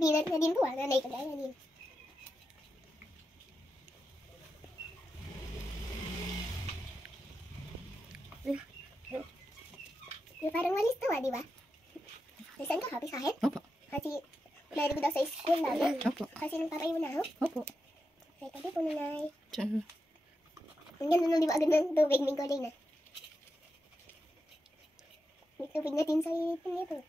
Hindi na din po nanay ka na din. Parang malis to di ba? Saan ka happy sa akin? Opo. Kasi narinig daw sa school namin. Opo. Kasi nung papay mo na ako. Opo. Ay, tabi po nanay. Tiyan. Ang ganda nung di ba agad ng tubig, may kulay na. May tubig na din sa ipin nito.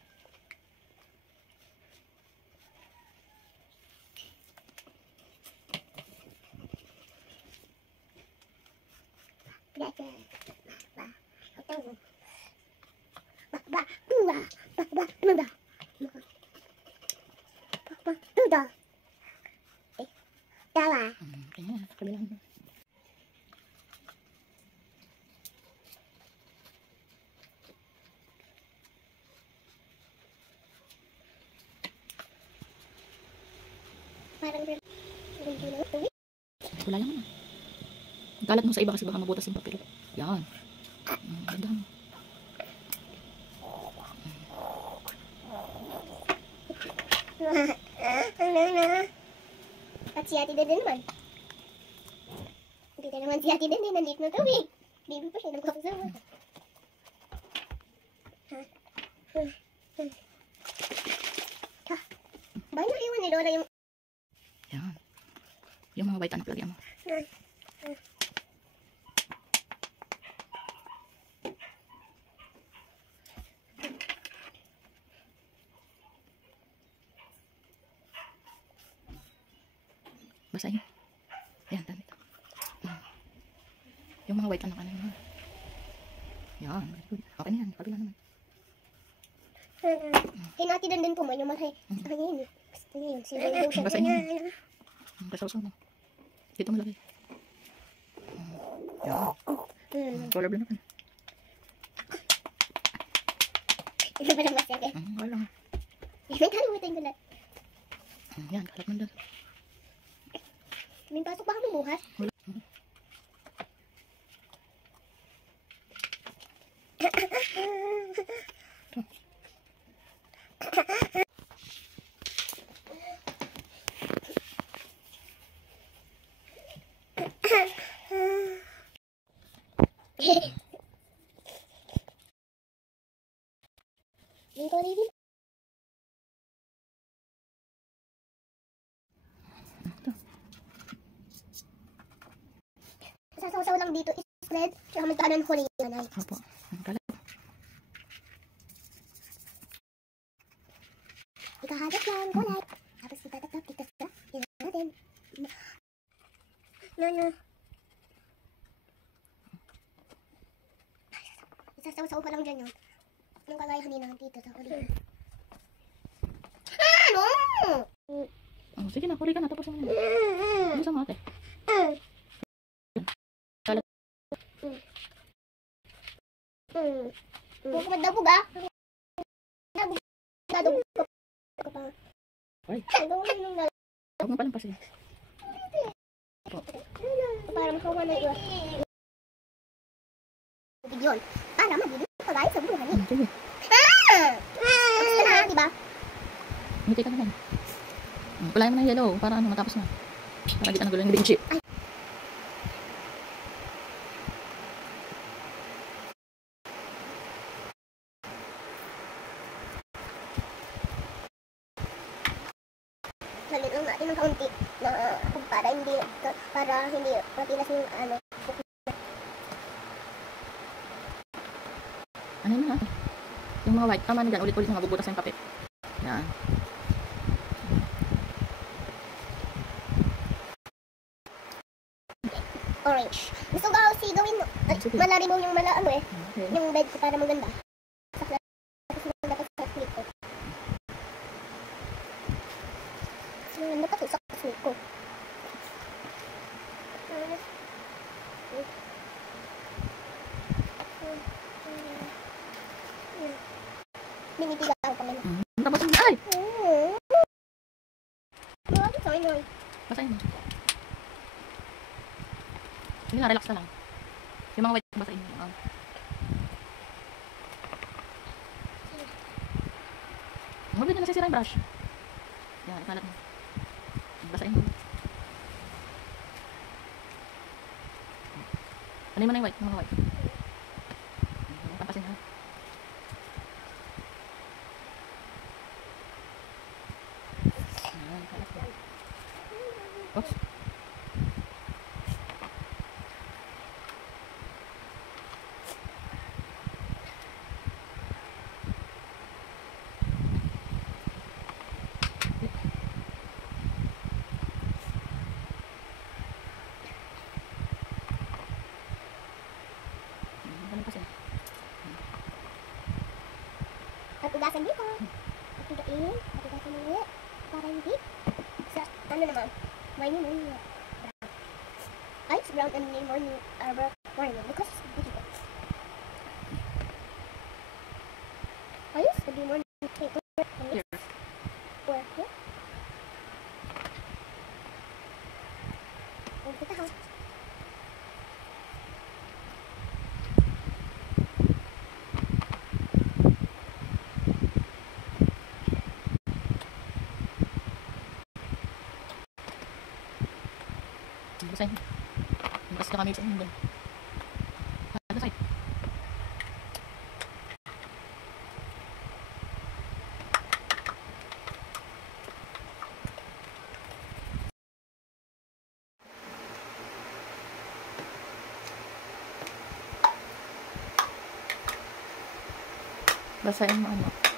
Tawa. Kaya, kabilang. Parang Wala yan na. Galat mo sa iba kasi baka mabutas yung papel. Yan. Ganda mo. At si Ate Dede naman. Hindi na naman si Ate Dede, nandito na tubig. Baby pa siya, nagkakasama. Bakit nakiwan ni Lola yung... Yan. Yung mga white anak lagyan mo. Basahin. Ayan, dami. Yung mga white anak na yun. Yan. Okay na yan. Kabila naman. Hinati din po mo yung malaki. Ano yun eh. Gusto niya yun. Sila yung siya. Basahin mo. Kasaw-saw mo. Dito malaki. Yan. Color blue naman. Ito pa lang masaya. Wala. May kalimutan ko na. Yan. Kalat mo doon. May pasok ba kami bukas? Wala. Yung kulay din. Sasaw-saw lang dito is-spread. Tsaka magkano ng kulay yan ay. Opo. Kalat. Ikahagat lang kulay. Tapos itatap kita sa yan natin. No. Isasaw-saw pa lang dyan yun. Yung kagaya kanina dito sa kulay. Ano? Oh, sige na. Huli ka na. Tapos mo na. Ano sa mga ate? Kalat. Huwag ka magdabog ah. Dadabog ka pa. Ay. Huwag mo palang pasin. Para makawa na iwas. Yun. Para mabilis ka guys sa buhay. Sige. Gusto na, diba? Hintay ka naman. Kulayan mo ng yellow para ano matapos na. Para di ka nagulo yung bedsheet. Salit lang natin ng kaunti na para hindi matilas yung ano. Ano yun ha? Yung mga white. Tama na dyan. Ulit-ulit na mabubutas yung papel. Yan. Orange. Gusto ko kasi gawin mo. Malari mo yung ano eh. Okay. Yung bed ko para maganda. Tapos maganda pa sa sleep ko. Maganda pa sa sleep ko. Binipigaw ko ngayon. Tapos yun. Ay! Sorry. Basahin mo. Sige na, relax na lang. Yung mga white, basahin mo. Huwag din na nasisira yung brush. Kaya ikalat mo. Basahin mo. Ano mo na yung white? Yung mga white. Tapasin ha. Ayan, kalat mo. Oops. Palampasin. At ugasan dito. At higain. At ugasan ulit. Para hindi. Sa, ano naman? Morning, morning. I use brown and morning, morning because it's beautiful. I use the morning. Here. Or here. Oh, kita ha. Basahin. Basta kami sa inyo. Ano sa'yo? Basahin mo ano.